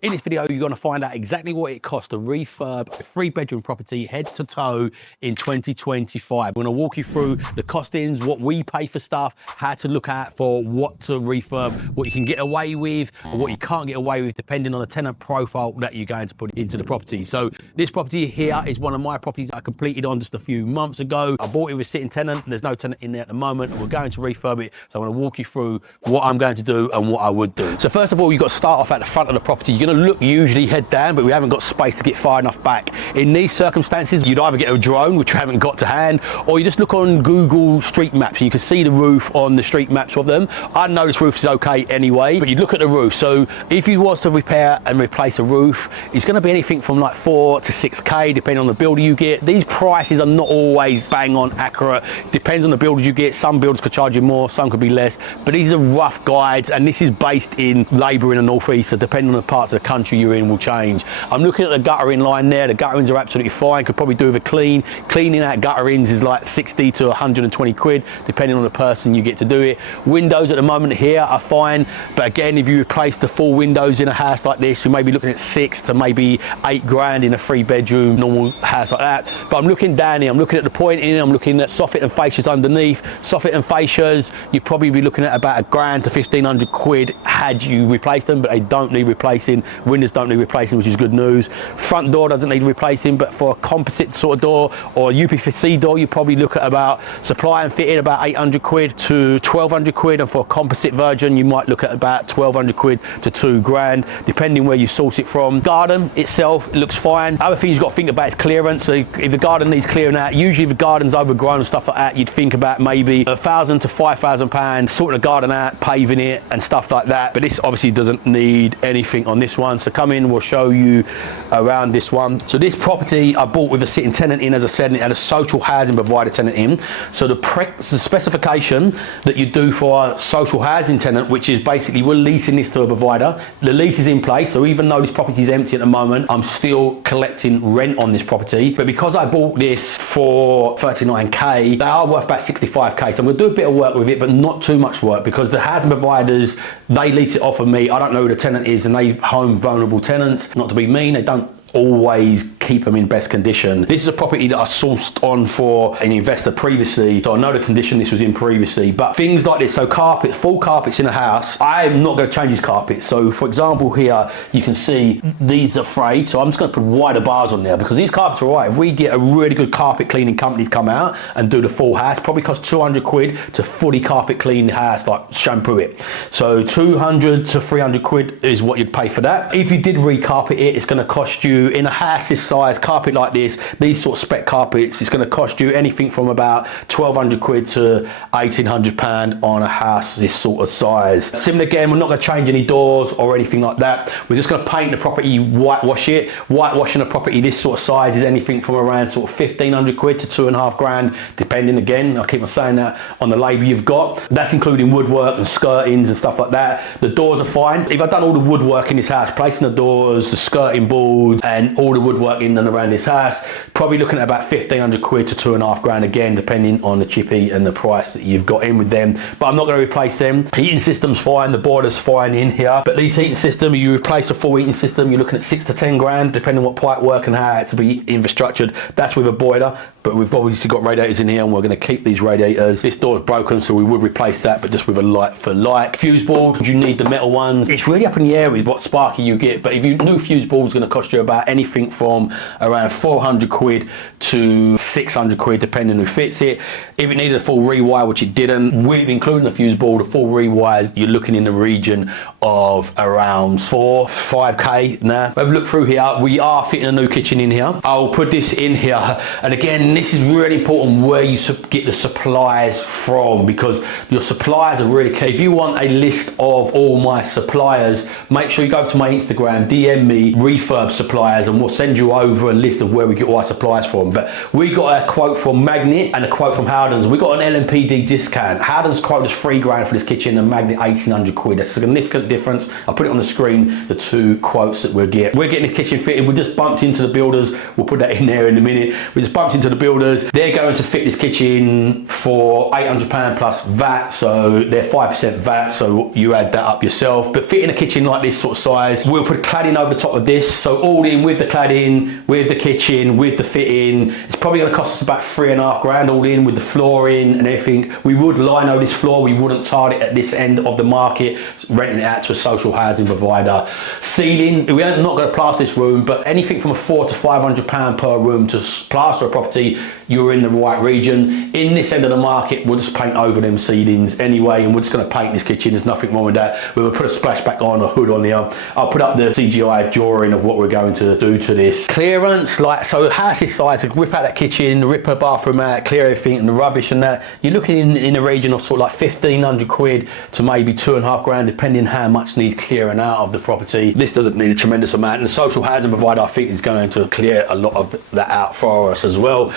In this video, you're going to find out exactly what it costs to refurb a 3-bedroom property head to toe in 2025. We're going to walk you through the costings, what we pay for stuff, how to look at for what to refurb, what you can get away with, or what you can't get away with, depending on the tenant profile that you're going to put into the property. So this property here is one of my properties I completed on just a few months ago. I bought it with a sitting tenant. There's no tenant in there at the moment, and we're going to refurb it. So I'm going to walk you through what I'm going to do and what I would do. So first of all, you've got to start off at the front of the property. You're going to look usually head down, but we haven't got space to get far enough back. In these circumstances, you'd either get a drone, which you haven't got to hand, or you just look on Google Street Maps. You can see the roof on the street maps of them. I know this roof is okay anyway, but you look at the roof. So if you was to repair and replace a roof, it's going to be anything from like 4 to 6K, depending on the builder you get. These prices are not always bang on accurate. Depends on the builders you get. Some builders could charge you more, some could be less, but these are rough guides, and this is based in labour in the northeast, so depending on the parts of the country you're in will change. I'm looking at the guttering line there. The gutterings are absolutely fine. Could probably do with a clean. Cleaning out gutterings is like 60 to 120 quid, depending on the person you get to do it. Windows at the moment here are fine, but again, if you replace the full windows in a house like this, you may be looking at 6 to maybe 8 grand in a 3-bedroom normal house like that. But I'm looking down here. I'm looking at the pointing. I'm looking at soffit and fascias underneath. Soffit and fascias, you'd probably be looking at about £1 grand to 1,500 quid had you replaced them, but they don't need replacing. Windows don't need replacing, which is good news. Front door doesn't need replacing, but for a composite sort of door or a UPVC door, you probably look at about supply and fitting about 800 quid to 1,200 quid, and for a composite version, you might look at about 1,200 quid to £2 grand, depending where you source it from. Garden itself, it looks fine. Other things you've got to think about is clearance. So if the garden needs clearing out, usually if the garden's overgrown and stuff like that, you'd think about maybe £1,000 to £5,000 sorting the garden out, paving it and stuff like that. But this obviously doesn't need anything on this one. So come in, we'll show you around this one. So this property I bought with a sitting tenant in, as I said, and it had a social housing provider tenant in. So the specification that you do for a social housing tenant, which is basically we're leasing this to a provider. The lease is in place, so even though this property is empty at the moment, I'm still collecting rent on this property. But because I bought this for 39k, they are worth about 65k. So I'm gonna do a bit of work with it, but not too much work, because the housing providers, they lease it off of me. I don't know who the tenant is, and they home vulnerable tenants. Not to be mean, they don't always keep them in best condition. This is a property that I sourced on for an investor previously, so I know the condition this was in previously. But things like this, so carpets, full carpets in a house, I'm not going to change these carpets. So for example here, you can see these are frayed, so I'm just going to put wider bars on there, because these carpets are right. If we get a really good carpet cleaning company to come out and do the full house, probably costs 200 quid to fully carpet clean the house, like shampoo it. So 200 to 300 quid is what you'd pay for that. If you did recarpet it, it's going to cost you, in a house this size, carpet like this, these sort of spec carpets, it's going to cost you anything from about 1,200 quid to 1,800 pound on a house this sort of size. Similar again, we're not going to change any doors or anything like that. We're just going to paint the property, whitewash it. Whitewashing a property this sort of size is anything from around sort of 1,500 quid to 2.5 grand, depending, again, I keep on saying that, on the labour you've got. That's including woodwork and skirtings and stuff like that. The doors are fine. If I've done all the woodwork in this house, placing the doors, the skirting boards, and all the woodwork in and around this house, probably looking at about 1,500 quid to 2.5 grand, again, depending on the chippy and the price that you've got in with them. But I'm not going to replace them. Heating system's fine, the boiler's fine in here. But these heating system, you replace a full heating system, you're looking at 6 to 10 grand, depending on what pipe work and how it to be infrastructured. That's with a boiler. But we've obviously got radiators in here, and we're going to keep these radiators. This door is broken, so we would replace that, but just with a like for like. Fuse board, you need the metal ones. It's really up in the air with what sparky you get, but if you new fuse board is going to cost you about anything from around 400 quid to 600 quid, depending who fits it. If it needed a full rewire, which it didn't, with including the fuse board, the full rewires, you're looking in the region of around 4-5k now. Have a look through here. We are fitting a new kitchen in here. I'll put this in here, and again, this is really important where you get the supplies from, because your suppliers are really key. If you want a list of all my suppliers, make sure you go to my Instagram, DM me refurb suppliers, and we'll send you over a list of where we get all our supplies from. But we got a quote from Magnet and a quote from Howden's. We got an LMPD discount. Howden's quote is £3 for this kitchen and Magnet 1,800 quid. That's a significant difference. I'll put it on the screen, the two quotes that we'll get. We're getting this kitchen fitted. We just bumped into the builders. We'll put that in there in a minute. We just bumped into the builders. They're going to fit this kitchen for £800 plus VAT. So they're 5% VAT. So you add that up yourself. But fitting a kitchen like this sort of size, we'll put cladding over the top of this. So all in with the cladding, with the kitchen, with the fitting, it's probably going to cost us about £3.5 all in with the flooring and everything. We would lino this floor. We wouldn't tile it at this end of the market, renting it out to a social housing provider. Ceiling, we're not going to plaster this room, but anything from a £400 to £500 per room to plaster a property, you're in the right region. In this end of the market, we'll just paint over them ceilings anyway, and we're just going to paint this kitchen. There's nothing wrong with that. We'll put a splashback on, a hood on there. I'll put up the CGI drawing of what we're going to do to this. Clearance, like, so house this size, to rip out that kitchen, rip a bathroom out, clear everything and the rubbish and that, you're looking in the region of sort of like 1,500 quid to maybe £2.5 depending how much needs clearing out of the property. This doesn't need a tremendous amount, and the social housing provider I think is going to clear a lot of that out for us as well.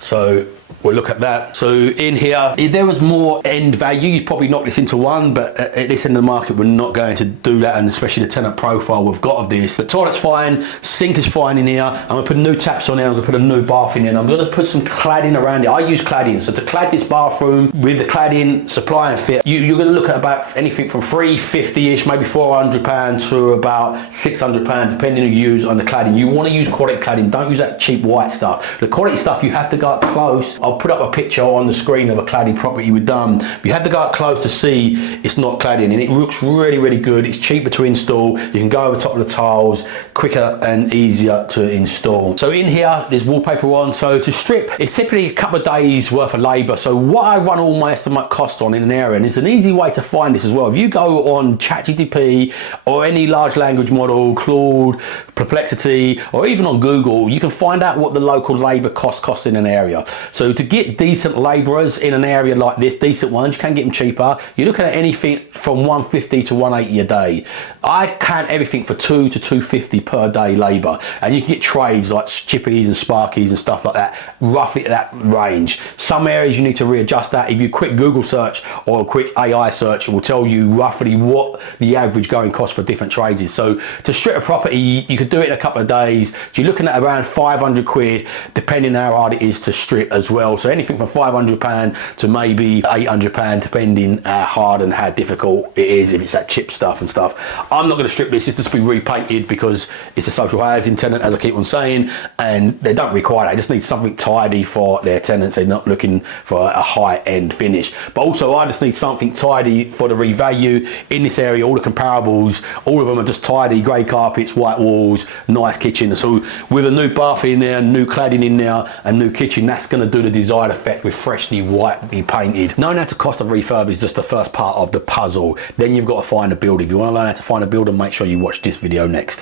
So we'll look at that. So in here, if there was more end value, you'd probably knock this into one, but at this end of the market, we're not going to do that, and especially the tenant profile we've got of this. The toilet's fine, sink is fine in here. I'm gonna put new taps on there, I'm gonna put a new bath in there, and I'm gonna put some cladding around it. I use cladding, so to clad this bathroom with the cladding, supply and fit, you're gonna look at about anything from £350-ish, maybe £400 to about £600, depending on who you use on the cladding. You wanna use quality cladding, don't use that cheap white stuff. The quality stuff, you have to go up close. I'll put up a picture on the screen of a cladding property we've done. But you have to go up close to see it's not cladding, and it looks really, really good. It's cheaper to install. You can go over top of the tiles, quicker and easier to install. So in here, there's wallpaper on. So to strip, it's typically a couple of days worth of labor. So what I run all my estimate costs on in an area, and it's an easy way to find this as well. If you go on ChatGPT or any large language model, Claude, Perplexity, or even on Google, you can find out what the local labor costs in an area. So to get decent labourers in an area like this, decent ones, you can get them cheaper. You're looking at anything from 150 to 180 a day. I count everything for 2 to 250 per day labour, and you can get trades like chippies and sparkies and stuff like that, roughly at that range. Some areas you need to readjust that. If you quick Google search or a quick AI search, it will tell you roughly what the average going cost for different trades is. So to strip a property, you could do it in a couple of days. You're looking at around 500 quid, depending how hard it is to strip as well. So anything from £500 to maybe £800, depending how hard and how difficult it is, if it's that chip stuff and stuff. I'm not going to strip this, it's just be repainted because it's a social housing tenant, as I keep on saying, and they don't require that. They just need something tidy for their tenants. They're not looking for a high-end finish. But also, I just need something tidy for the revalue in this area. All the comparables, all of them are just tidy, grey carpets, white walls, nice kitchen. So with a new bath in there, new cladding in there, and new kitchen, that's going to do the desired effect with freshly whitely painted. Knowing how to cost a refurb is just the first part of the puzzle. Then you've got to find a builder. If you want to learn how to find a builder, make sure you watch this video next.